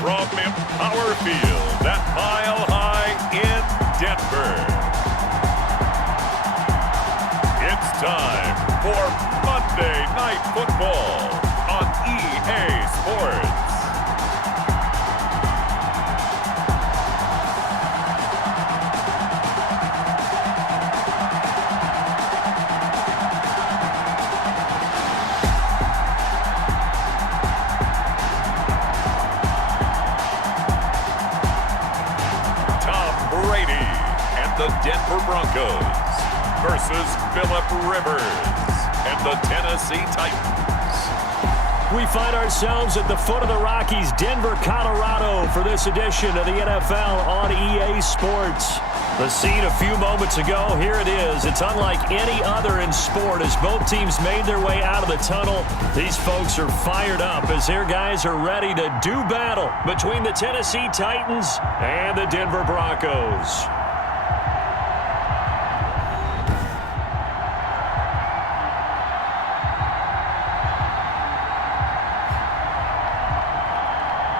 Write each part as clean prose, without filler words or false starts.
from Empower Field at Mile High in Denver. It's time for Monday Night Football on EA Sports. Brady and the Denver Broncos versus Phillip Rivers and the Tennessee Titans. We find ourselves at the foot of the Rockies, Denver, Colorado, for this edition of the NFL on EA Sports. The scene a few moments ago, here it is. It's unlike any other in sport as both teams made their way out of the tunnel. These folks are fired up as their guys are ready to do battle between the Tennessee Titans and the Denver Broncos.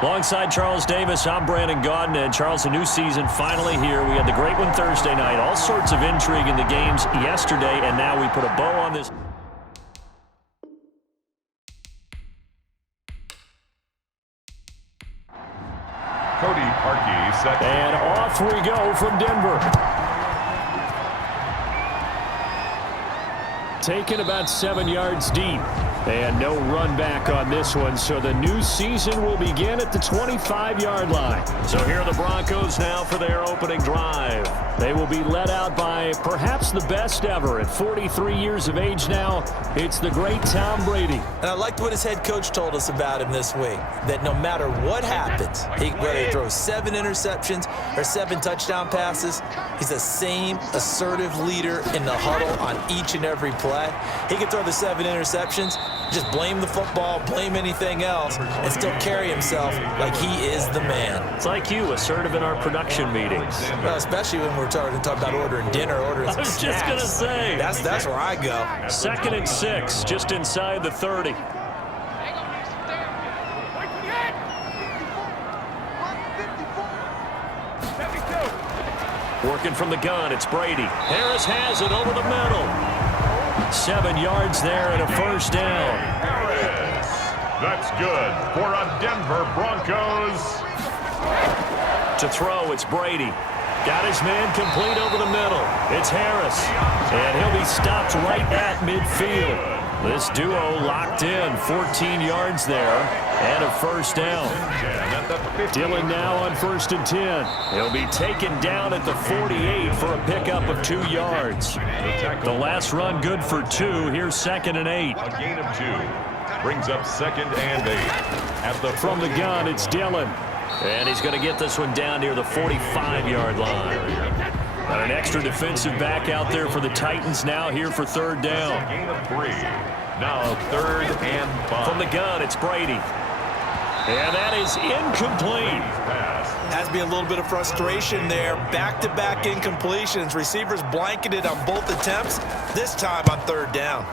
Alongside Charles Davis, I'm Brandon Gaudin. And Charles, a new season finally here. We had the great one Thursday night. All sorts of intrigue in the games yesterday, and now we put a bow on this. Cody Parkey set. And off we go from Denver. Taken about 7 yards deep. And no run back on this one, so the new season will begin at the 25-yard line. So here are the Broncos now for their opening drive. They will be led out by perhaps the best ever. At 43 years of age now, it's the great Tom Brady. And I liked what his head coach told us about him this week, that no matter what happens, whether he throws 7 interceptions or 7 touchdown passes, he's the same assertive leader in the huddle on each and every play. He can throw the 7 interceptions, just blame the football, blame anything else, and still carry himself like he is the man. It's like you, assertive in our production meetings. Well, especially when we're talking about ordering dinner, ordering I was snacks. just going to say. That's where I go. 2nd and 6, just inside the 30. Working from the gun, it's Brady. Harris has it over the middle. 7 yards there and a first down. Harris. That's good for a Denver Broncos. To throw, it's Brady. Got his man complete over the middle. It's Harris. And he'll be stopped right at midfield. This duo locked in, 14 yards there, and a first down. Dillon now on 1st and 10. He'll be taken down at the 48 for a pickup of 2 yards. The last run good for 2. Here's 2nd and 8. A gain of 2 brings up 2nd and 8. From the gun, it's Dillon. And he's going to get this one down near the 45-yard line. Got an extra defensive back out there for the Titans now here for 3rd down. Gain of 3. Now 3rd and 5. From the gun, it's Brady. And that is incomplete. Has to be a little bit of frustration there. Back-to-back incompletions. Receivers blanketed on both attempts, this time on 3rd down.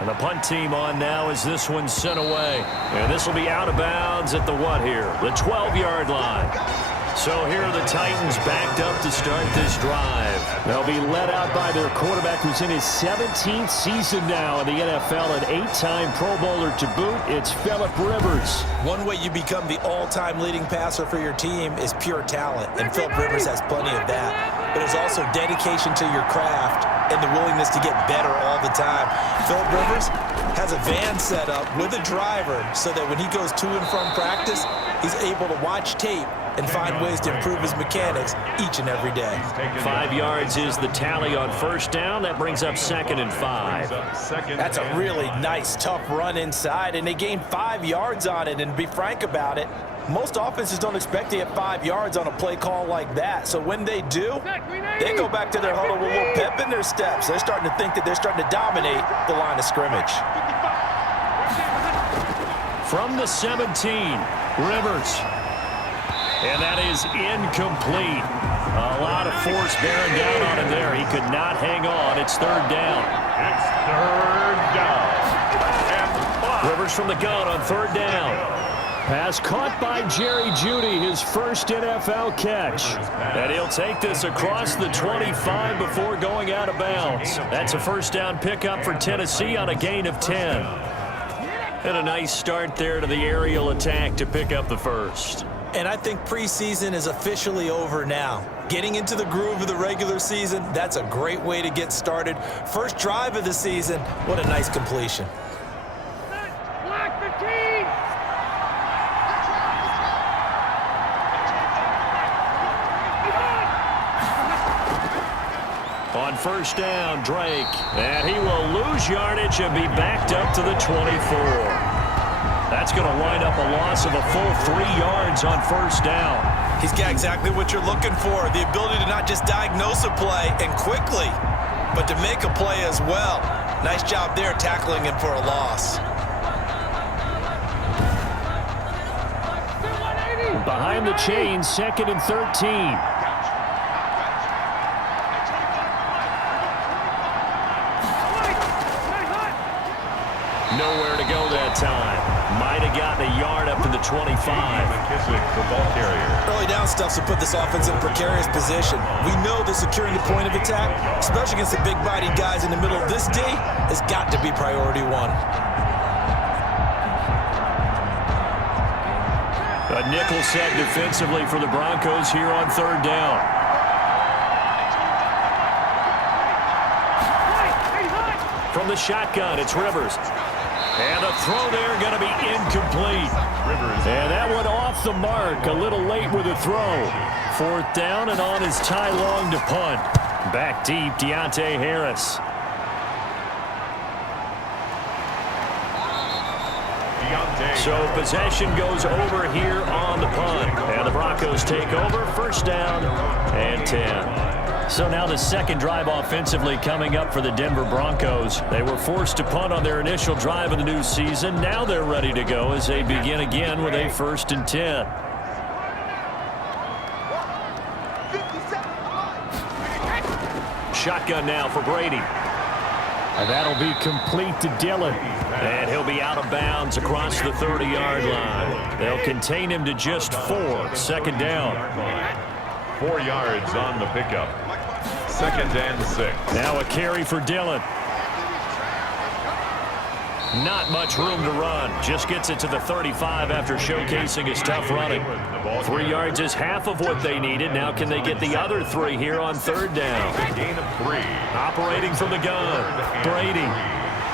And the punt team on now as this one's sent away. And this will be out of bounds at the what here? The 12-yard line. So here are the Titans backed up to start this drive. They'll be led out by their quarterback who's in his 17th season now in the NFL, an 8-time Pro Bowler to boot. It's Phillip Rivers. One way you become the all-time leading passer for your team is pure talent, and Phillip Rivers has plenty of that. But it's also dedication to your craft and the willingness to get better all the time. Phillip Rivers has a van set up with a driver so that when he goes to and from practice, he's able to watch tape and find ways to improve his mechanics each and every day. 5 yards is the tally on 1st down. That brings up 2nd and 5. That's a really nice, tough run inside, and they gained 5 yards on it. And to be frank about it, most offenses don't expect to get 5 yards on a play call like that. So when they do, they go back to their huddle with a little pep in their steps. They're starting to think that they're starting to dominate the line of scrimmage. From the 17, Rivers. And that is incomplete. A lot of force bearing down on him there. He could not hang on. It's 3rd down. It's 3rd down. And 5. Rivers from the gun on 3rd down. Pass caught by Jerry Jeudy, his first NFL catch. And he'll take this across the 25 before going out of bounds. That's a first down pickup for Tennessee on a gain of 10. And a nice start there to the aerial attack to pick up the first. And I think preseason is officially over now. Getting into the groove of the regular season, that's a great way to get started. First drive of the season, what a nice completion. On first down, Drake, and he will lose yardage and be backed up to the 24. That's going to wind up a loss of a full 3 yards on first down. He's got exactly what you're looking for, the ability to not just diagnose a play and quickly, but to make a play as well. Nice job there tackling him for a loss. Behind the chains, 2nd and 13. Nowhere to go that time. Might have gotten a yard up to the 25. The ball carrier. Early down stuff to put this offense in a precarious position. We know that securing the point of attack, especially against the big-bodied guys in the middle of this D, has got to be priority one. A nickel set defensively for the Broncos here on third down. From the shotgun, it's Rivers. And the throw there going to be incomplete. And that one off the mark. A little late with the throw. 4th down, and on is Ty Long to punt. Back deep, Deontay Harris. So possession goes over here on the punt. And the Broncos take over. First down and 10. So now the second drive offensively coming up for the Denver Broncos. They were forced to punt on their initial drive of the new season. Now they're ready to go as they begin again with a 1st and 10. Shotgun now for Brady. And that'll be complete to Dillon. And he'll be out of bounds across the 30-yard line. They'll contain him to just 4. 2nd down. 4 yards on the pickup. 2nd and 6. Now a carry for Dillon. Not much room to run. Just gets it to the 35 after showcasing his tough running. 3 yards is half of what they needed. Now can they get the other 3 here on third down? Gain of 3. Operating from the gun, Brady.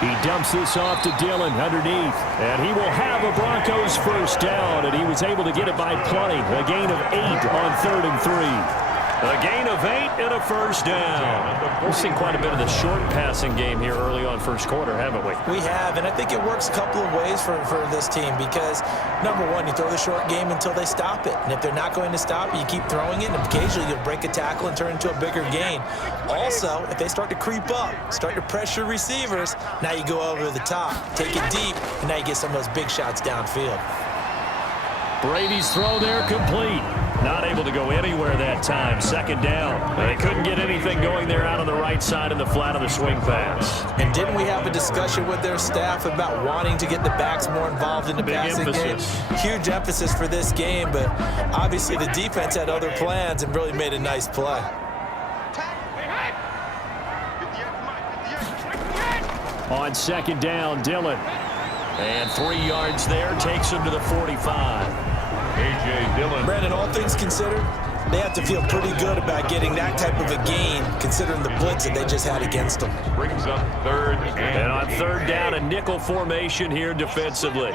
He dumps this off to Dillon underneath. And he will have a Broncos first down. And he was able to get it by plenty. A gain of 8 on 3rd and 3. A gain of 8 and a first down. We've seen quite a bit of the short passing game here early on first quarter, haven't we? We have, and I think it works a couple of ways for this team because, number one, you throw the short game until they stop it. And if they're not going to stop it, you keep throwing it, and occasionally you'll break a tackle and turn into a bigger gain. Also, if they start to creep up, start to pressure receivers, now you go over the top, take it deep, and now you get some of those big shots downfield. Brady's throw there complete. Not able to go anywhere that time. 2nd down. They couldn't get anything going there out on the right side in the flat of the swing pass. And didn't we have a discussion with their staff about wanting to get the backs more involved in the passing game? Huge emphasis for this game, but obviously the defense had other plans and really made a nice play. On 2nd down, Dillon. And 3 yards there takes him to the 45. A.J. Dillon. Brandon, all things considered, they have to feel pretty good about getting that type of a gain considering the blitz that they just had against them. Brings up 3rd and on 3rd down, a nickel formation here defensively.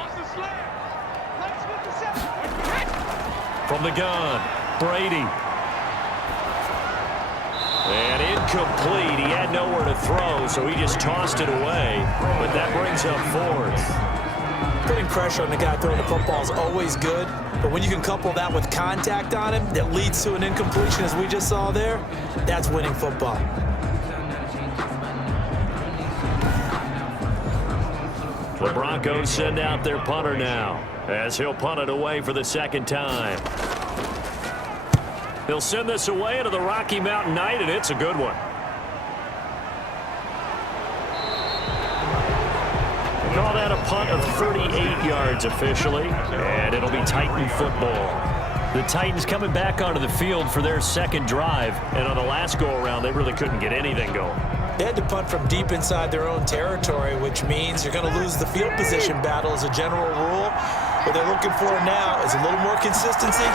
From the gun, Brady. And incomplete. He had nowhere to throw, so he just tossed it away. But that brings up 4th. Putting pressure on the guy throwing the football is always good, but when you can couple that with contact on him that leads to an incompletion, as we just saw there, that's winning football. The Broncos send out their punter now, as he'll punt it away for the 2nd time. He'll send this away into the Rocky Mountain Night, and it's a good one. call that a punt of 38 yards officially, and it'll be Titan football. The Titans coming back onto the field for their second drive, and on the last go-around, they really couldn't get anything going. They had to punt from deep inside their own territory, which means you're going to lose the field position battle as a general rule. What they're looking for now is a little more consistency,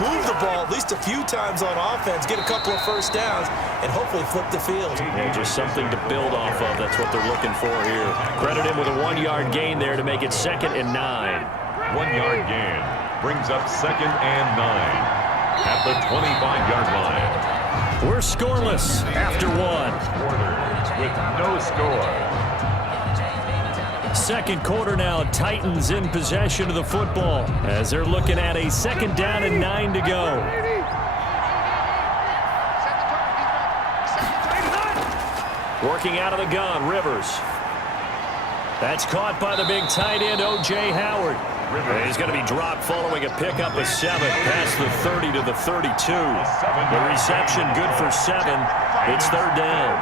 move the ball at least a few times on offense, get a couple of first downs, and hopefully flip the field. Yeah, just something to build off of. That's what they're looking for here. Credit him with a 1-yard gain there to make it 2nd and 9. 1-yard gain brings up 2nd and 9 at the 25-yard line. We're scoreless after 1. Quarters with no score. Second quarter now, Titans in possession of the football as they're looking at a 2nd down and 9 to go. Working out of the gun, Rivers. That's caught by the big tight end, O.J. Howard. And he's going to be dropped following a pickup of 7 past the 30 to the 32. The reception good for 7. It's 3rd down.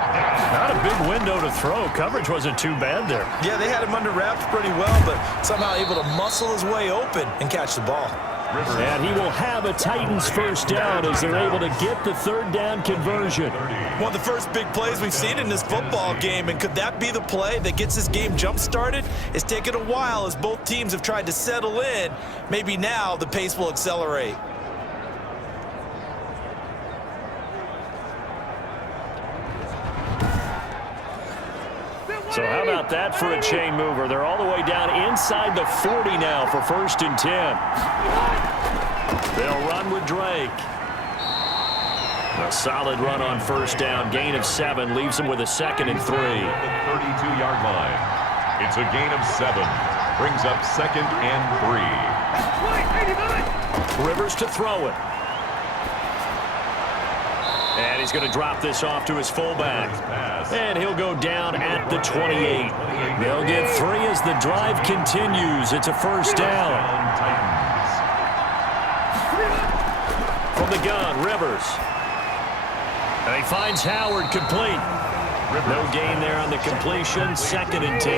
Not a big window to throw. Coverage wasn't too bad there. Yeah, they had him under wraps pretty well, but somehow able to muscle his way open and catch the ball. And he will have a Titans first down as they're able to get the 3rd down conversion. One of the first big plays we've seen in this football game, and could that be the play that gets this game jump-started? It's taken a while as both teams have tried to settle in. Maybe now the pace will accelerate. So how about that for a chain mover? They're all the way down inside the 40 now for 1st and 10. They'll run with Drake. A solid run on 1st down. Gain of 7 leaves them with a 2nd and 3. The 32-yard line. It's a gain of 7. Brings up 2nd and 3. Rivers to throw it. And he's going to drop this off to his fullback. And he'll go down at the 28. They'll get 3 as the drive continues. It's a 1st down. From the gun, Rivers. And he finds Howard complete. No gain there on the completion. 2nd and 10.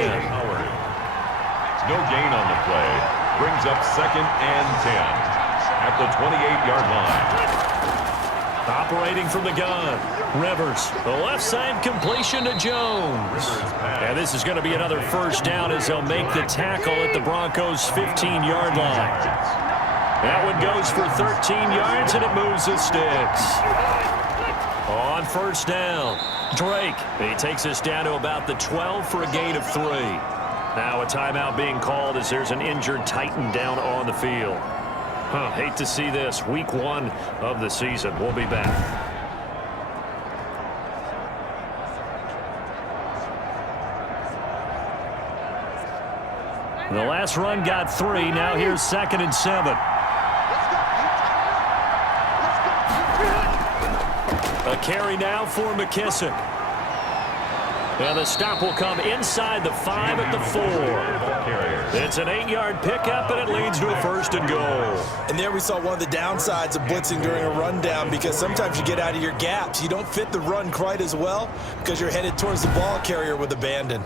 No gain on the play. Brings up 2nd and 10 at the 28-yard line. Operating from the gun, Rivers. The left side completion to Jones. And this is going to be another 1st down as they'll make the tackle at the Broncos' 15-yard line. That one goes for 13 yards, and it moves the sticks. On 1st down, Drake. He takes us down to about the 12 for a gain of 3. Now a timeout being called as there's an injured Titan down on the field. Hate to see this. Week 1 of the season. We'll be back. The last run got 3. Now here's 2nd and 7. A carry now for McKissick. And the stop will come inside the 5 at the 4. It's an 8-yard pickup, and it leads to a 1st and goal. And there we saw one of the downsides of blitzing during a rundown, because sometimes you get out of your gaps. You don't fit the run quite as well because you're headed towards the ball carrier with abandon.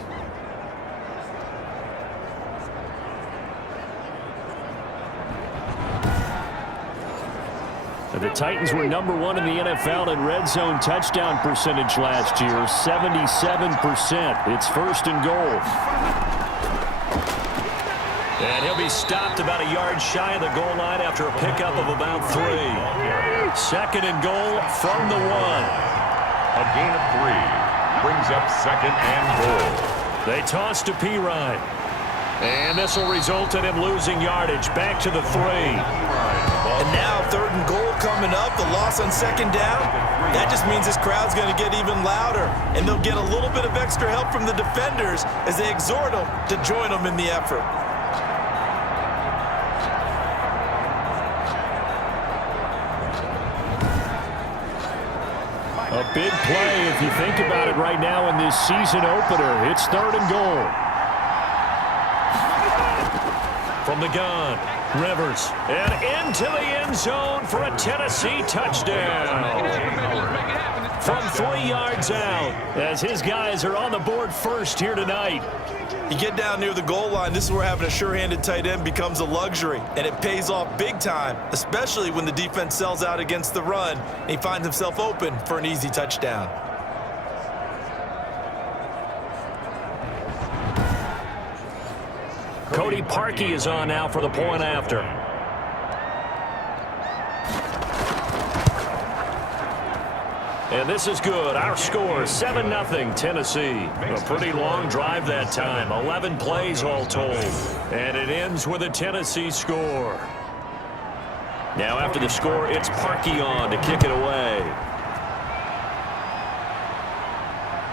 The Titans were number 1 in the NFL in red zone touchdown percentage last year, 77%. It's 1st and goal. And he'll be stopped about a yard shy of the goal line after a pickup of about 3. 2nd and goal from the 1. A gain of 3 brings up 2nd and goal. They toss to Pirine. And this will result in him losing yardage. Back to the 3. And now 3rd and goal coming up. The loss on 2nd down. That just means this crowd's going to get even louder. And they'll get a little bit of extra help from the defenders as they exhort them to join them in the effort. A big play if you think about it right now in this season opener. It's 3rd and goal. From the gun, Rivers. And into the end zone for a Tennessee touchdown. from 3 yards out, as his guys are on the board first here tonight. You get down near the goal line, this is where having a sure-handed tight end becomes a luxury, and it pays off big time, especially when the defense sells out against the run, and he finds himself open for an easy touchdown. Cody Parkey is on now for the point after. And this is good. Our score, 7-0 Tennessee. A pretty long drive that time. 11 plays all told. And it ends with a Tennessee score. Now after the score, it's Parkey on to kick it away.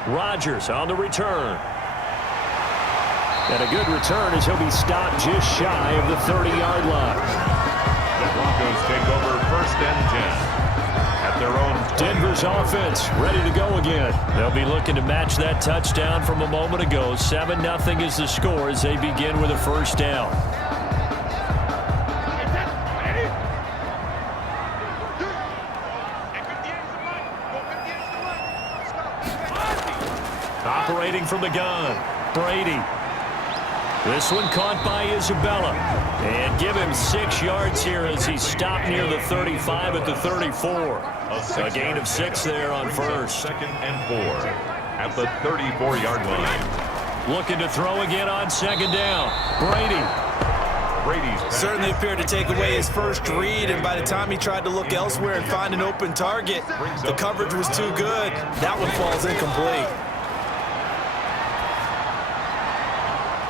Rodgers on the return. And a good return as he'll be stopped just shy of the 30-yard line. The Broncos take over 1st and 10. At their own. Denver's offense ready to go again. They'll be looking to match that touchdown from a moment ago. 7-0 is the score as they begin with a first down. Operating from the gun, Brady. This one caught by Isabella. And give him 6 yards here as he's stopped near the 35 at the 34. A gain of 6 there on first. 2nd and 4 at the 34-yard line. Looking to throw again on 2nd down. Brady's certainly appeared to take away his first read, and by the time he tried to look elsewhere and find an open target, the coverage was too good. That one falls incomplete.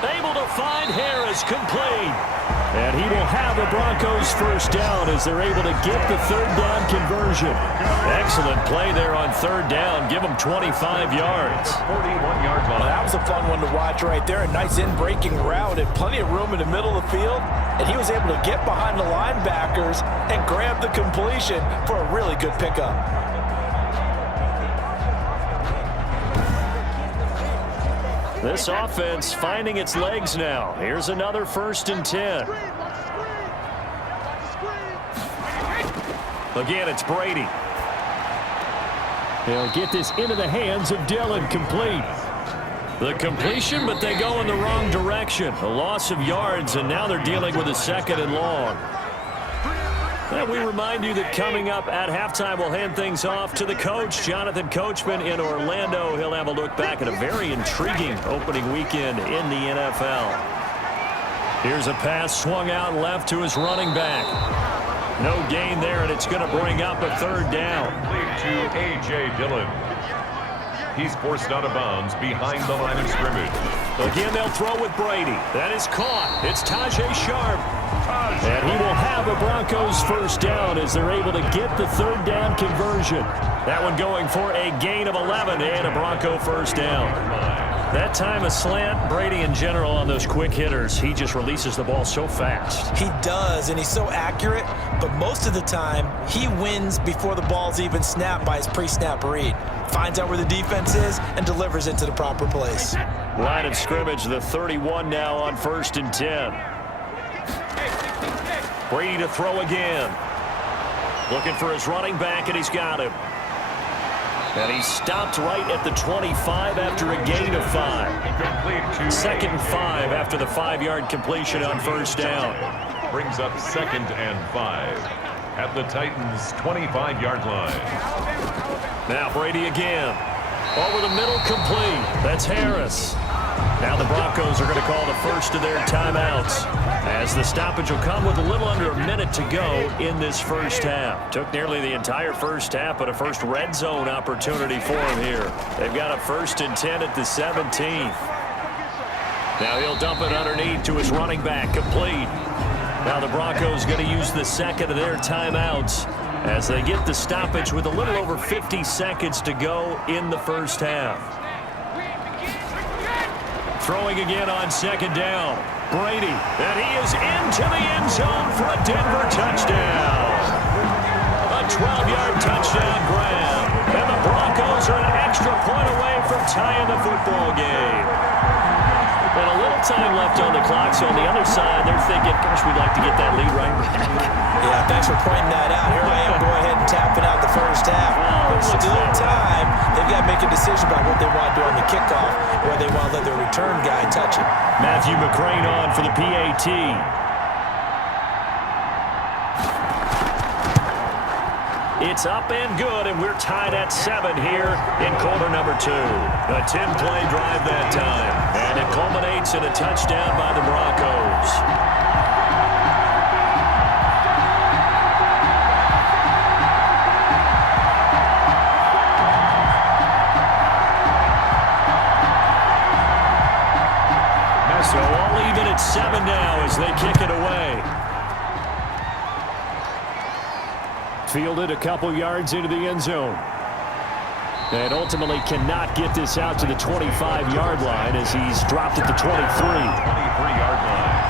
Able to find Harris, complete. And he will have the Broncos first down as they're able to get the 3rd down conversion. Excellent play there on 3rd down. Give him 25 yards. 41-yard line. That was a fun one to watch right there. A nice in-breaking route and plenty of room in the middle of the field. And he was able to get behind the linebackers and grab the completion for a really good pickup. This offense finding its legs now. Here's another 1st and 10. Again, it's Brady. They'll get this into the hands of Dillon, complete. The completion, but they go in the wrong direction. A loss of yards, and now they're dealing with a 2nd and long. And we remind you that coming up at halftime, we'll hand things off to the coach, Jonathan Coachman in Orlando. He'll have a look back at a very intriguing opening weekend in the NFL. Here's a pass swung out left to his running back. No gain there, and it's going to bring up a 3rd down. Lead to A.J. Dillon. He's forced out of bounds behind the line of scrimmage. Again, they'll throw with Brady. That is caught. It's Tajay Sharp. And he will have the Broncos first down as they're able to get the 3rd down conversion. That one going for a gain of 11 and a Bronco first down. That time a slant. Brady in general on those quick hitters, he just releases the ball so fast. He does, and he's so accurate, but most of the time he wins before the ball's even snapped by his pre-snap read. Finds out where the defense is and delivers it to the proper place. Line of scrimmage, the 31 now on 1st and 10. Brady to throw again. Looking for his running back, and he's got him. And he stopped right at the 25 after a gain of 5. 2nd and 5 after the 5-yard completion on first down. Brings up 2nd and 5 at the Titans' 25-yard line. Now Brady again. Over the middle, complete. That's Harris. Now the Broncos are going to call the first of their timeouts, as the stoppage will come with a little under a minute to go in this first half. Took nearly the entire first half, but a first red zone opportunity for him here. They've got a 1st and 10 at the 17th. Now he'll dump it underneath to his running back, complete. Now the Broncos going to use the 2nd of their timeouts as they get the stoppage with a little over 50 seconds to go in the first half. Throwing again on 2nd down. Brady, and he is into the end zone for a Denver touchdown. A 12-yard touchdown grab. And the Broncos are an extra point away from tying the football game. And a little time left on the clock, so on the other side, they're thinking, gosh, we'd like to get that lead right back. Yeah, thanks for pointing that out. Here I am, go ahead and tapping out the first half. There's still time decision about what they want to do on the kickoff, or they want to let their return guy touch it. Matthew McCrane on for the PAT. It's up and good, and we're tied at 7 here in quarter number 2. A 10-play drive that time, and it culminates in a touchdown by the Broncos. So all even at 7 now as they kick it away. Fielded a couple yards into the end zone. And ultimately cannot get this out to the 25-yard line as he's dropped at the 23-yard line.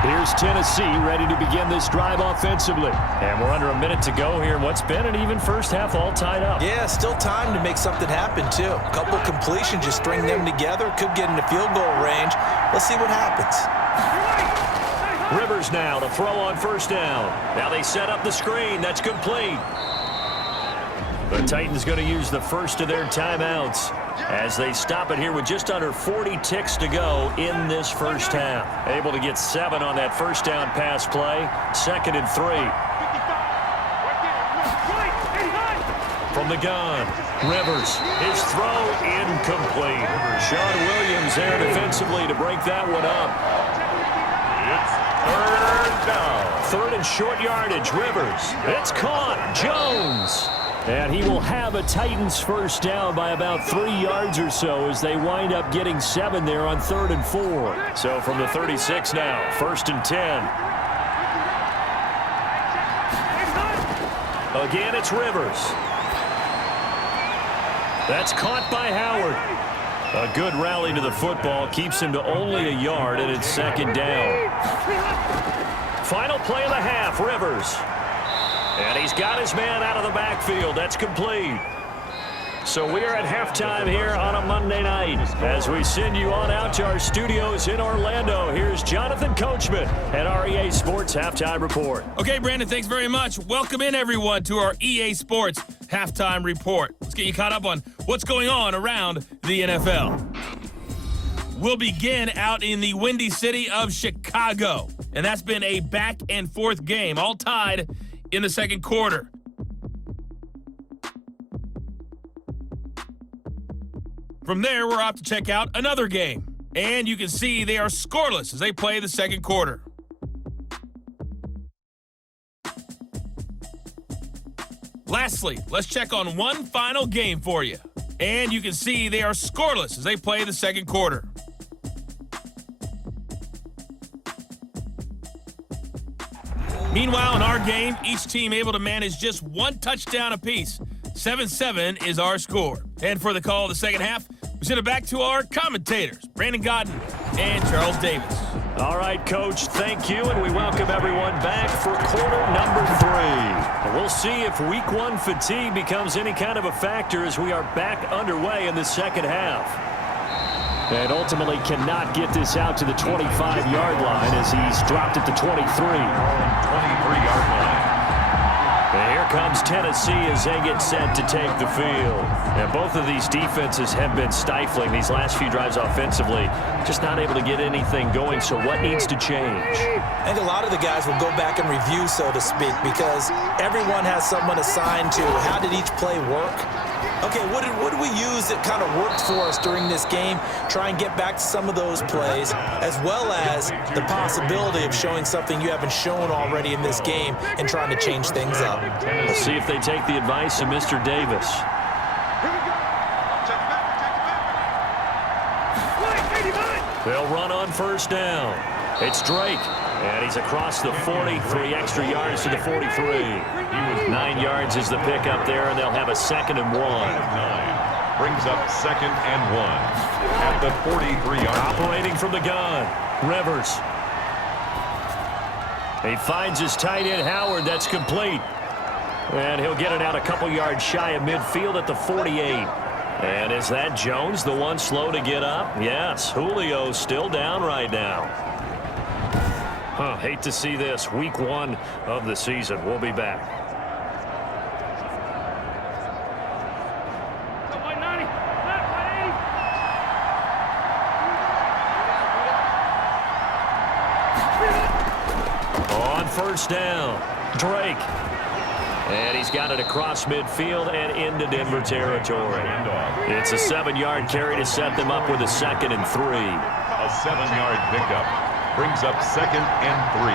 Here's Tennessee ready to begin this drive offensively. And we're under a minute to go here in what's been an even first half, all tied up. Yeah, still time to make something happen, too. A couple completions, just string them together. Could get into field goal range. Let's see what happens. Rivers now to throw on first down. Now they set up the screen. That's complete. The Titans going to use the first of their timeouts as they stop it here with just under 40 ticks to go in this first half. Able to get 7 on that first down pass play. 2nd and 3. From the gun, Rivers, his throw incomplete. Sean Williams there defensively to break that one up. It's 3rd down. 3rd and short yardage, Rivers. It's caught, Jones. And he will have a Titans first down by about 3 yards or so as they wind up getting 7 there on 3rd and 4. So from the 36 now, 1st and 10. Again, it's Rivers. That's caught by Howard. A good rally to the football keeps him to only a yard, and it's 2nd down. Final play of the half, Rivers. And he's got his man out of the backfield. That's complete. So we are at halftime here on a Monday night. As we send you on out to our studios in Orlando, here's Jonathan Coachman at our EA Sports Halftime Report. Okay, Brandon, thanks very much. Welcome in, everyone, to our EA Sports Halftime Report. Let's get you caught up on what's going on around the NFL. We'll begin out in the Windy City of Chicago. And that's been a back-and-forth game, all tied in the second quarter. From there, we're off to check out another game. And you can see they are scoreless as they play the second quarter. Lastly, let's check on one final game for you. And you can see they are scoreless as they play the second quarter. Meanwhile, in our game, each team able to manage just 1 touchdown apiece. 7-7 is our score. And for the call of the second half, we send it back to our commentators, Brandon Godden and Charles Davis. All right, Coach, thank you, and we welcome everyone back for quarter number 3. And we'll see if week 1 fatigue becomes any kind of a factor as we are back underway in the second half. And ultimately cannot get this out to the 25-yard line as he's dropped at the 23. 23-yard line. And here comes Tennessee as they get set to take the field. And both of these defenses have been stifling these last few drives offensively. Just not able to get anything going, so what needs to change? I think a lot of the guys will go back and review, so to speak, because everyone has someone assigned to how did each play work. Okay, what did we use that kind of worked for us during this game? Try and get back to some of those plays, as well as the possibility of showing something you haven't shown already in this game and trying to change things up. We'll see if they take the advice of Mr. Davis. They'll run on first down. It's Drake, and he's across the 40, 3 extra yards to the 43. 9 yards is the pickup there, and they'll have a 2nd and 1. 9 brings up 2nd and 1 at the 43-yard line. Operating from the gun, Rivers. He finds his tight end, Howard. That's complete. And he'll get it out a couple yards shy of midfield at the 48. And is that Jones, the one slow to get up? Yes, Julio still down right now. Hate to see this. Week 1 of the season. We'll be back. first down. Drake. And he's got it across midfield and into Denver territory. It's a 7-yard carry to set them up with a 2nd and 3. A 7-yard pickup brings up 2nd and 3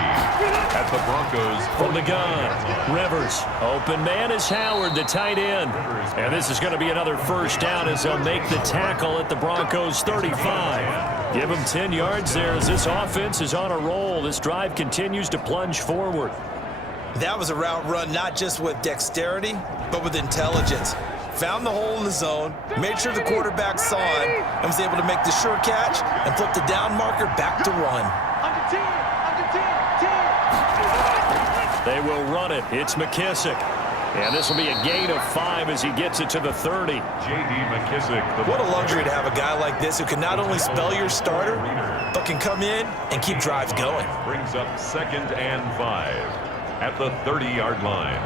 at the Broncos. From the gun, Rivers. Open man is Howard, the tight end. And this is going to be another first down as they'll make the tackle at the Broncos 35. Give them 10 yards there as this offense is on a roll. This drive continues to plunge forward. That was a route run not just with dexterity, but with intelligence. Found the hole in the zone, made sure the quarterback saw him, and was able to make the sure catch and flip the down marker back to run. They will run it. It's McKissick. And this will be a gain of 5 as he gets it to the 30. J.D. McKissick. What a luxury to have a guy like this who can not only spell your starter, but can come in and keep drives going. Brings up 2nd and 5 at the 30-yard line.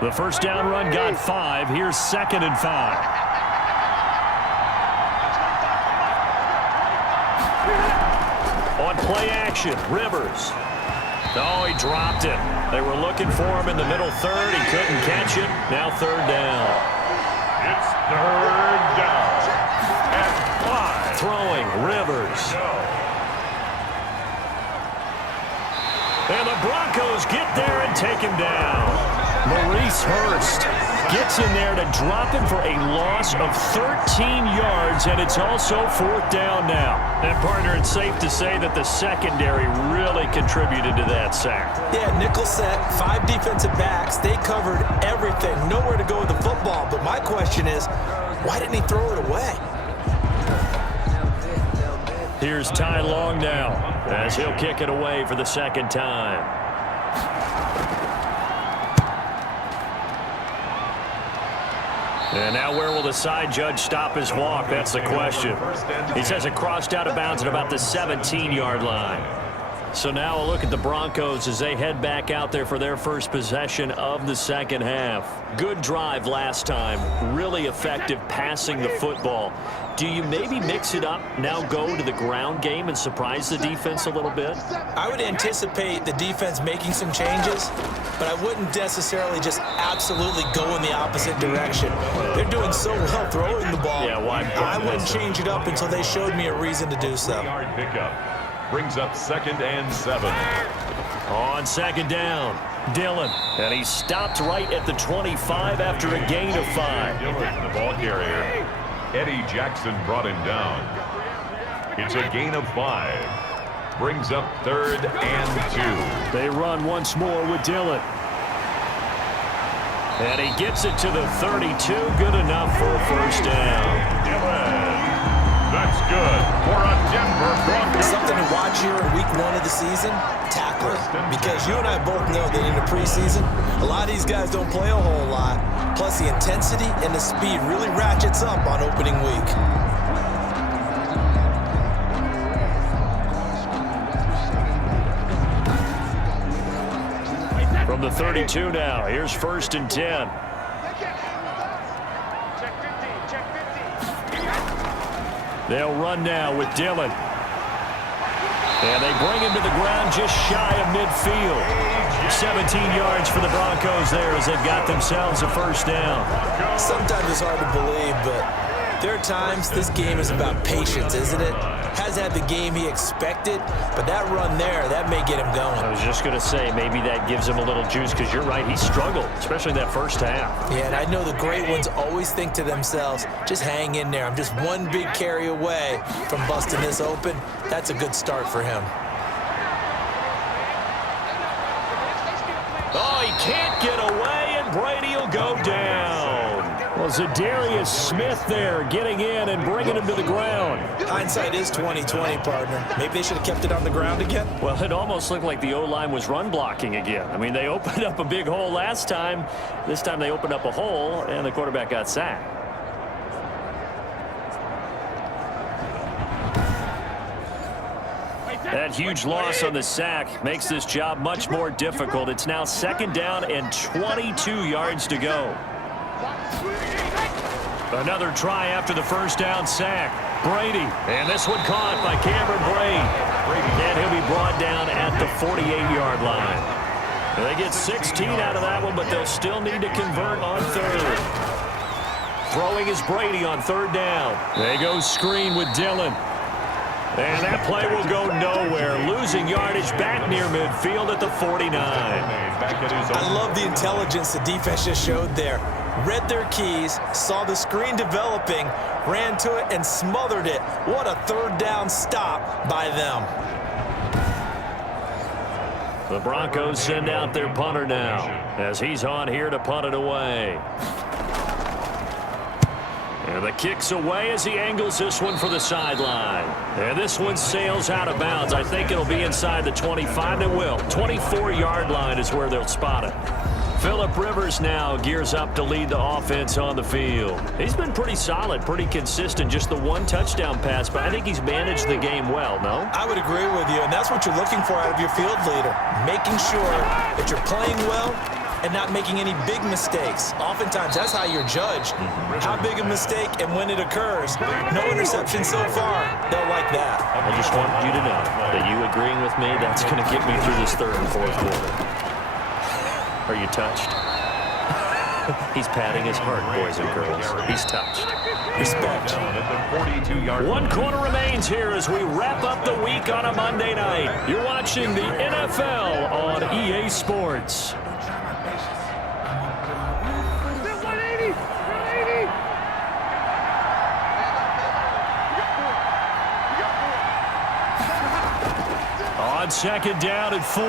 The first down run got 5. Here's 2nd and 5. On play action, Rivers. Oh, he dropped it. They were looking for him in the middle third. He couldn't catch it. Now 3rd down. It's 3rd down and 5. Throwing, Rivers. And the Broncos get there and take him down. Maurice Hurst gets in there to drop him for a loss of 13 yards, and it's also 4th down now. And, partner, it's safe to say that the secondary really contributed to that sack. Yeah, nickel set, 5 defensive backs. They covered everything. Nowhere to go with the football. But my question is, why didn't he throw it away? Here's Ty Long now as he'll kick it away for the 2nd time. And now where will the side judge stop his walk? That's the question. He says it crossed out of bounds at about the 17-yard line. So now a look at the Broncos as they head back out there for their first possession of the 2nd half. Good drive last time. Really effective passing the football. Do you maybe mix it up, now go to the ground game and surprise the defense a little bit? I would anticipate the defense making some changes, but I wouldn't necessarily just absolutely go in the opposite direction. They're doing so well throwing the ball. Yeah, why? I wouldn't change it up until they showed me a reason to do so. Yard pickup brings up 2nd and 7. On 2nd down, Dillon. And he stopped right at the 25 after a gain of 5. Dillon, the ball carrier. Eddie Jackson brought him down. It's a gain of 5. Brings up 3rd and 2. They run once more with Dillon. And he gets it to the 32. Good enough for a first down. Dillon. That's good for a Denver Broncos. Something to watch here in week 1 of the season, tackling. Because you and I both know that in the preseason, a lot of these guys don't play a whole lot. Plus the intensity and the speed really ratchets up on opening week. From the 32 now, here's 1st and 10. They'll run now with Dillon. And they bring him to the ground just shy of midfield. 17 yards for the Broncos there as they've got themselves a first down. Sometimes it's hard to believe, but there are times this game is about patience, isn't it? Has had the game he expected, but that run there, that may get him going. I was just going to say, maybe that gives him a little juice because you're right, he struggled, especially that first half. Yeah, and I know the great ones always think to themselves, just hang in there. I'm just one big carry away from busting this open. That's a good start for him. Oh, he can't get away, and Brady will go down. Well, Zadarius Smith there getting in and bringing him to the ground. Hindsight is 20/20, partner. Maybe they should have kept it on the ground again. Well, it almost looked like the O-line was run blocking again. I mean, they opened up a big hole last time. This time they opened up a hole, and the quarterback got sacked. That huge loss on the sack makes this job much more difficult. It's now 2nd down and 22 yards to go. Another try after the first down sack. Brady. And this one caught by Cameron Brady. And he'll be brought down at the 48-yard line. And they get 16 out of that one, but they'll still need to convert on third. Throwing is Brady on third down. They go screen with Dillon. And that play will go nowhere. Losing yardage back near midfield at the 49. I love the intelligence the defense just showed there. Read their keys, saw the screen developing, ran to it, and smothered it. What a third down stop by them. The Broncos send out their punter now as he's on here to punt it away. And the kick's away as he angles this one for the sideline. And this one sails out of bounds. I think it'll be inside the 25. It will. 24-yard line is where they'll spot it. Phillip Rivers now gears up to lead the offense on the field. He's been pretty solid, pretty consistent. Just the one touchdown pass, but I think he's managed the game well, no? I would agree with you, and that's what you're looking for out of your field leader. Making sure that you're playing well and not making any big mistakes. Oftentimes, that's how you're judged. How big a mistake and when it occurs. No interception so far. They'll like that. I just want you to know that you agreeing with me, that's going to get me through this third and fourth quarter. Are you touched? He's patting his heart, boys and girls. He's touched. Respect. 1 quarter remains here as we wrap up the week on a Monday night. You're watching the NFL on EA Sports. On second down at 4,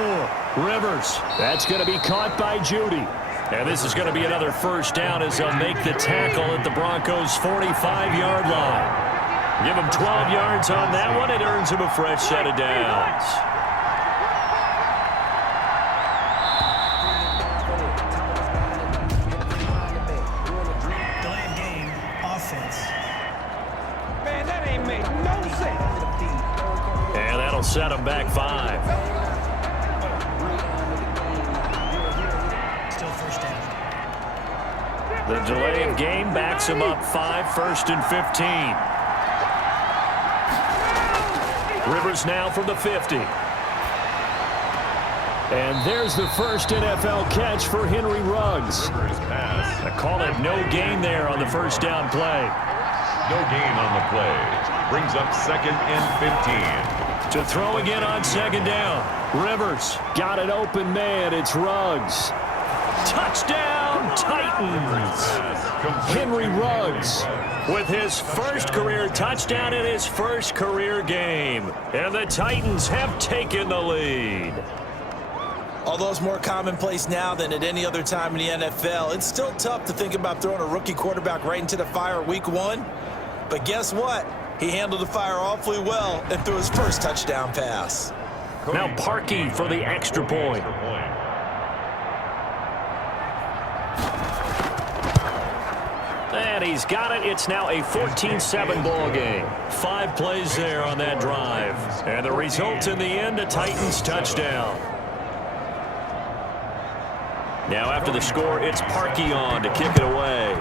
Rivers. That's going to be caught by Judy. And this is going to be another first down as they'll make the tackle at the Broncos' 45-yard line. Give him 12 yards on that one. It earns him a fresh set of downs. Delay of game, offense. Man, that ain't made no sense. And that'll set him back 5. Still first down. The delay of game backs him up 5, 1st and 15. Rivers now from the 50. And there's the first NFL catch for Henry Ruggs. I call it no gain there on the first down play. No gain on the play. Brings up 2nd and 15. To throw again on second down. Rivers got an open man. It's Ruggs. Touchdown, Titans. Henry Ruggs with his first career touchdown in his first career game. And the Titans have taken the lead. Although it's more commonplace now than at any other time in the NFL, it's still tough to think about throwing a rookie quarterback right into the fire week 1. But guess what? He handled the fire awfully well and threw his first touchdown pass. Now Parkey for the extra point. And he's got it. It's now a 14-7 ball game. 5 plays there on that drive. And the result in the end, a Titans touchdown. Now after the score, it's Parkey on to kick it away.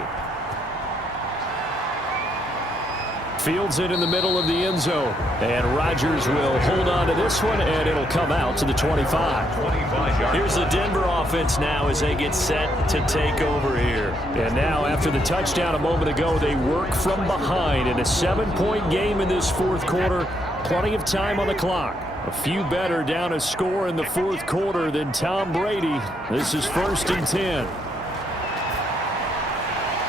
Fields it in the middle of the end zone. And Rodgers will hold on to this one, and it'll come out to the 25. Here's the Denver offense now as they get set to take over here. And now after the touchdown a moment ago, they work from behind in a 7-point game in this fourth quarter. Plenty of time on the clock. A few better down a score in the fourth quarter than Tom Brady. This is 1st and 10.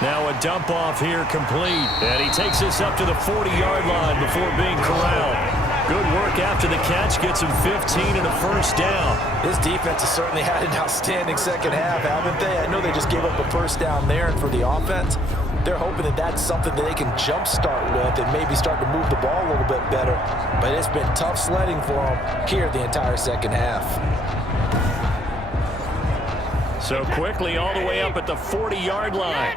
Now a dump off here complete. And he takes this up to the 40-yard line before being corralled. Good work after the catch. Gets him 15 and a first down. This defense has certainly had an outstanding second half, haven't they? I know they just gave up a first down there, and for the offense, they're hoping that that's something that they can jumpstart with and maybe start to move the ball a little bit better. But it's been tough sledding for them here the entire second half. So quickly all the way up at the 40-yard line.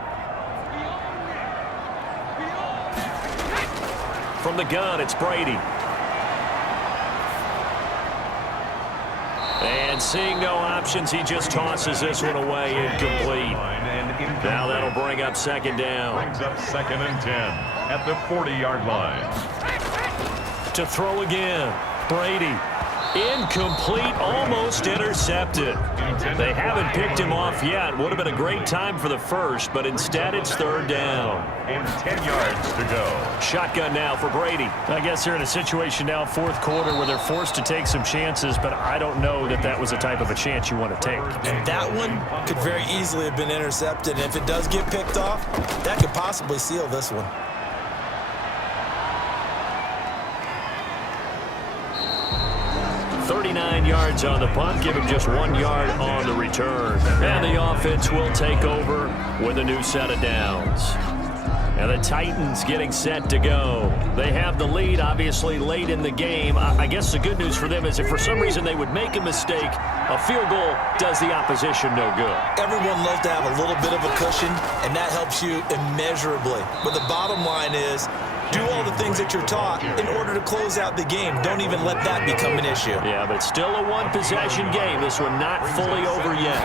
From the gun, it's Brady. And seeing no options, he just tosses this one away incomplete. Now that'll bring up second down. Brings up 2nd and 10. at the 40-yard line. To throw again. Brady. Incomplete, almost intercepted. They haven't picked him off yet. Would have been a great time for the first, but instead it's third down. And 10 yards to go. Shotgun now for Brady. I guess they're in a situation now, fourth quarter, where they're forced to take some chances, but I don't know that that was the type of a chance you want to take. And that one could very easily have been intercepted. And if it does get picked off, that could possibly seal this one. 39 yards on the punt, give him just 1 yard on the return. And the offense will take over with a new set of downs. And the Titans getting set to go. They have the lead, obviously, late in the game. I guess the good news for them is if for some reason they would make a mistake, a field goal does the opposition no good. Everyone loves to have a little bit of a cushion, and that helps you immeasurably. But the bottom line is, do all the things that you're taught in order to close out the game. Don't even let that become an issue. Yeah, but it's still a one-possession game. This one not fully over yet.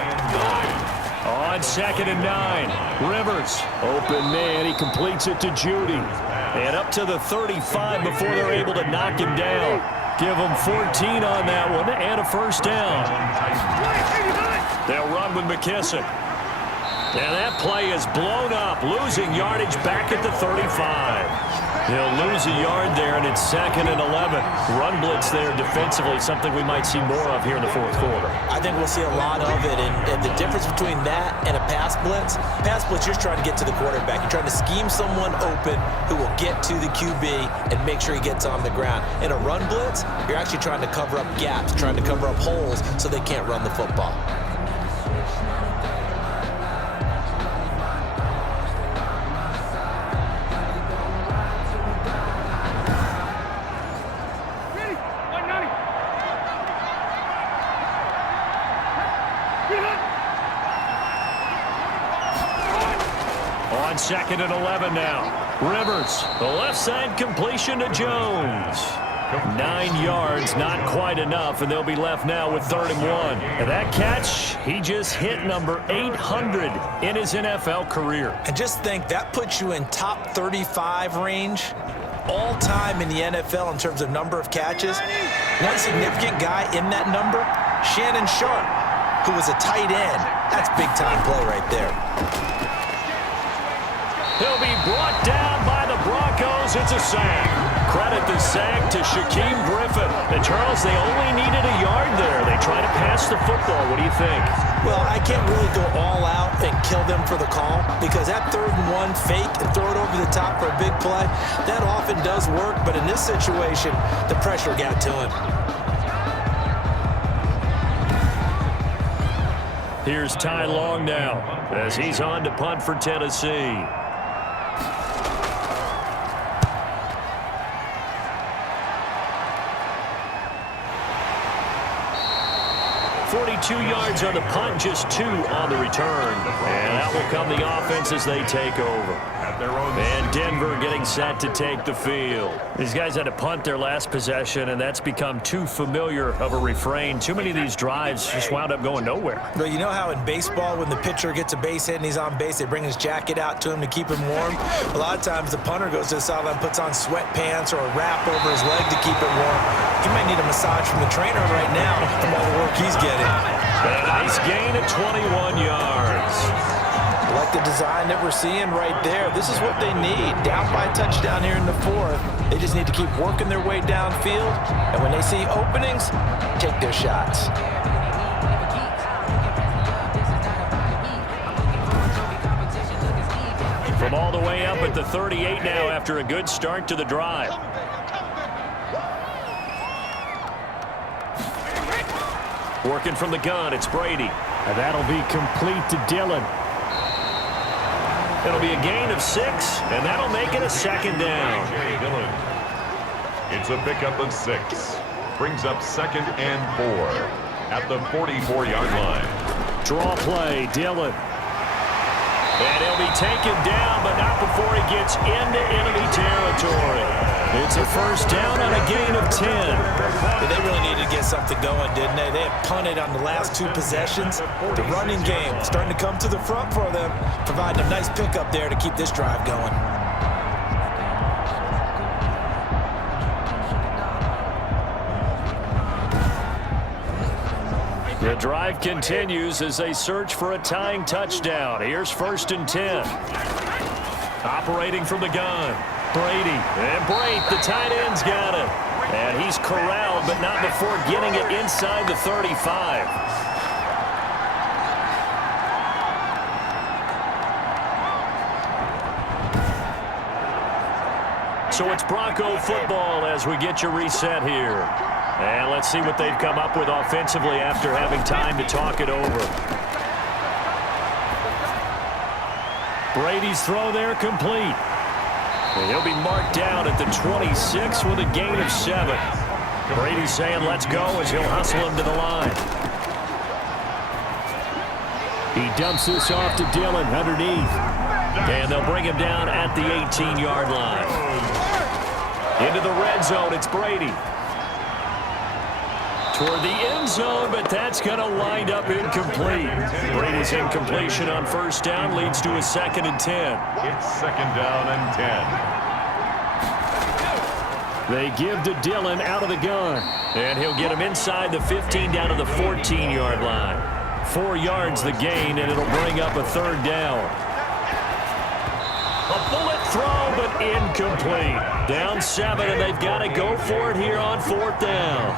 On 2nd and 9, Rivers. Open man, he completes it to Judy. And up to the 35 before they're able to knock him down. Give him 14 on that one and a first down. They'll run with McKissick. And that play is blown up, losing yardage back at the 35. He'll lose a yard there, and it's 2nd and 11. Run blitz there defensively, something we might see more of here in the fourth quarter. I think we'll see a lot of it, and the difference between that and a pass blitz, you're just trying to get to the quarterback. You're trying to scheme someone open who will get to the QB and make sure he gets on the ground. In a run blitz, you're actually trying to cover up gaps, trying to cover up holes so they can't run the football. On 2nd and 11 now. Rivers, the left side completion to Jones. 9 yards, not quite enough, and they'll be left now with 3rd and 1. And that catch, he just hit number 800 in his NFL career. And just think, that puts you in top 35 range all time in the NFL in terms of number of catches. One significant guy in that number, Shannon Sharp, who was a tight end. That's big-time play right there. He'll be brought down by the Broncos. It's a sack. Credit the sack to Shaquem Griffin. And Charles, they only needed a yard there. They try to pass the football. What do you think? Well, I can't really go all out and kill them for the call because that 3rd and 1 fake and throw it over the top for a big play, that often does work. But in this situation, the pressure got to him. Here's Ty Long now as he's on to punt for Tennessee. 42 yards on the punt, just 2 on the return. And that will come the offense as they take over. And Denver getting set to take the field. These guys had to punt their last possession, and that's become too familiar of a refrain. Too many of these drives just wound up going nowhere. But you know how in baseball, when the pitcher gets a base hit and he's on base, they bring his jacket out to him to keep him warm? A lot of times the punter goes to the sideline, puts on sweatpants or a wrap over his leg to keep it warm. He might need a massage from the trainer right now from all the work he's getting. A nice gain of 21 yards. Like the design that we're seeing right there. This is what they need. Down by a touchdown here in the 4th. They just need to keep working their way downfield. And when they see openings, take their shots. From all the way up at the 38 now after a good start to the drive. Working from the gun, it's Brady. And that'll be complete to Dillon. It'll be a gain of 6, and that'll make it a 2nd down. It's a pickup of 6. Brings up 2nd and 4 at the 44-yard line. Draw play, Dillon. And he'll be taken down, but not before he gets into enemy territory. It's a first down on a gain of 10. They really needed to get something going, didn't they? They had punted on the last 2 possessions. The running game starting to come to the front for them, providing a nice pickup there to keep this drive going. The drive continues as they search for a tying touchdown. Here's 1st and 10. Operating from the gun. Brady. And Brady, the tight end's got it. And he's corralled, but not before getting it inside the 35. So it's Bronco football as we get you reset here. And let's see what they've come up with offensively after having time to talk it over. Brady's throw there complete. And he'll be marked down at the 26 with a gain of 7. Brady's saying let's go as he'll hustle him to the line. He dumps this off to Dillon underneath. And they'll bring him down at the 18-yard line. Into the red zone, it's Brady. Toward the end zone, but that's going to wind up incomplete. Brady's incompletion on 1st down leads to a 2nd and 10. It's 2nd down and 10. They give to Dillon out of the gun. And he'll get him inside the 15 down to the 14-yard line. 4 yards the gain, and it'll bring up a 3rd down. A bullet throw, but incomplete. Down 7, and they've got to go for it here on 4th down.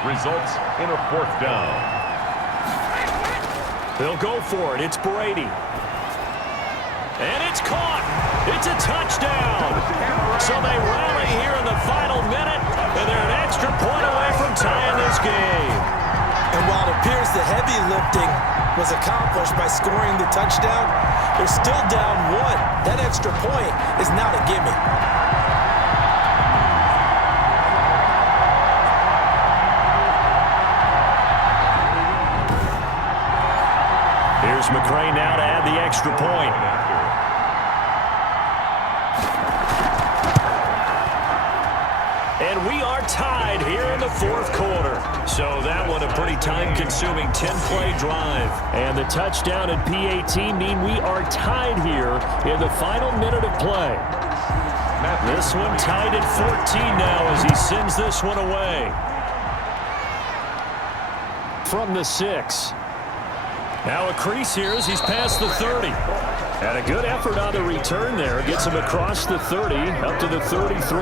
Results in a 4th down. They'll go for it. It's Brady. And it's caught. It's a touchdown. So they rally here in the final minute, and they're an extra point away from tying this game. And while it appears the heavy lifting was accomplished by scoring the touchdown, they're still down 1. That extra point is not a gimme. Here's McCray now to add the extra point. And we are tied here in the 4th quarter. So that one a pretty time-consuming 10-play drive. And the touchdown and PAT mean we are tied here in the final minute of play. This one tied at 14 now as he sends this one away. From the 6. Now a crease here as he's past the 30. And a good effort on the return there. Gets him across the 30 up to the 33.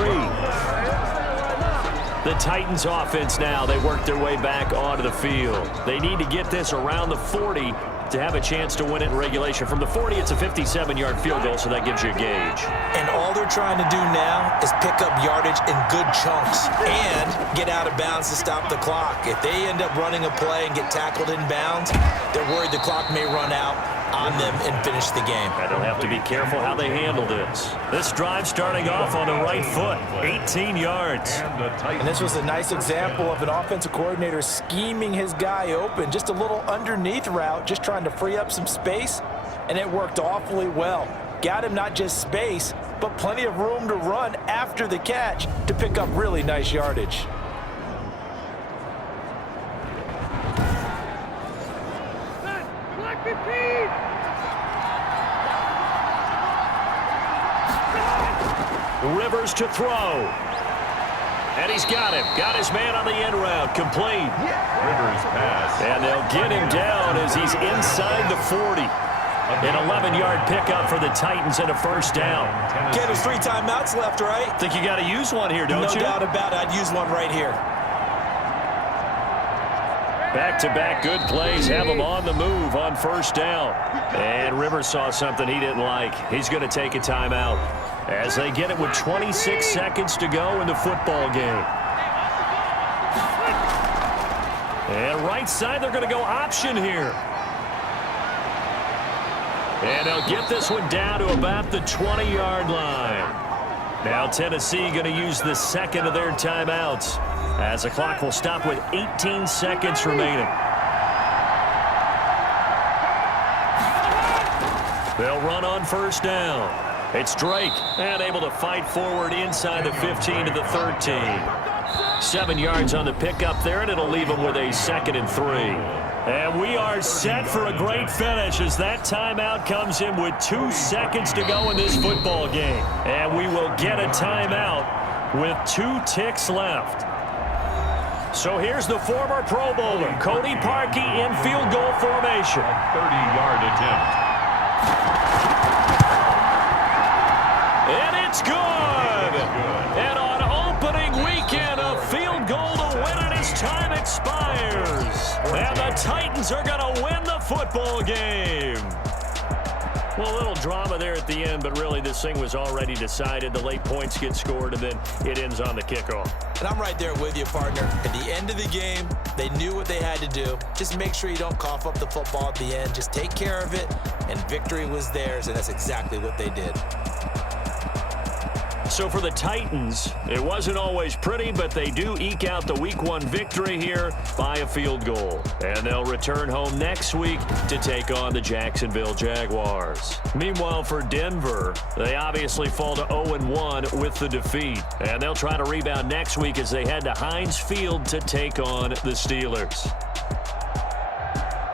The Titans offense now, they work their way back onto the field. They need to get this around the 40 to have a chance to win it in regulation. From the 40, it's a 57-yard field goal, so that gives you a gauge. And all they're trying to do now is pick up yardage in good chunks and get out of bounds to stop the clock. If they end up running a play and get tackled in bounds, they're worried the clock may run out on them and finish the game. And they'll have to be careful how they handle this. This drive starting off on the right foot, 18 yards. And this was a nice example of an offensive coordinator scheming his guy open. Just a little underneath route, just trying to free up some space, and it worked awfully well. Got him not just space, but plenty of room to run after the catch to pick up really nice yardage. Rivers to throw. And he's got him. Got his man on the end route. Complete. Rivers pass. And they'll get him down as he's inside the 40. An 11-yard pickup for the Titans and a 1st down. Ken, there's 3 timeouts left, right? Think you got to use one here, don't you? No doubt about it. I'd use one right here. Back-to-back good plays have him on the move on 1st down. And Rivers saw something he didn't like. He's going to take a timeout as they get it with 26 seconds to go in the football game. And right side, they're going to go option here. And they'll get this one down to about the 20-yard line. Now Tennessee going to use the 2nd of their timeouts as the clock will stop with 18 seconds remaining. They'll run on 1st down. It's Drake, and able to fight forward inside the 15 to the 13. 7 yards on the pickup there, and it'll leave them with a 2nd and 3. And we are set for a great finish as that timeout comes in with 2 seconds to go in this football game. And we will get a timeout with 2 ticks left. So here's the former Pro Bowler, Cody Parkey, in field goal formation. A 30-yard attempt. And it's good. And on opening weekend, a field goal to win it as time expires. And the Titans are going to win the football game. Well, a little drama there at the end, but really this thing was already decided. The late points get scored, and then it ends on the kickoff. And I'm right there with you, partner. At the end of the game, they knew what they had to do. Just make sure you don't cough up the football at the end. Just take care of it, and victory was theirs, and that's exactly what they did. So for the Titans, it wasn't always pretty, but they do eke out the Week 1 victory here by a field goal. And they'll return home next week to take on the Jacksonville Jaguars. Meanwhile, for Denver, they obviously fall to 0-1 with the defeat. And they'll try to rebound next week as they head to Heinz Field to take on the Steelers.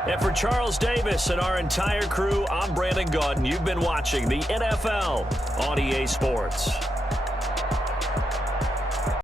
And for Charles Davis and our entire crew, I'm Brandon Gaudin. You've been watching the NFL on EA Sports.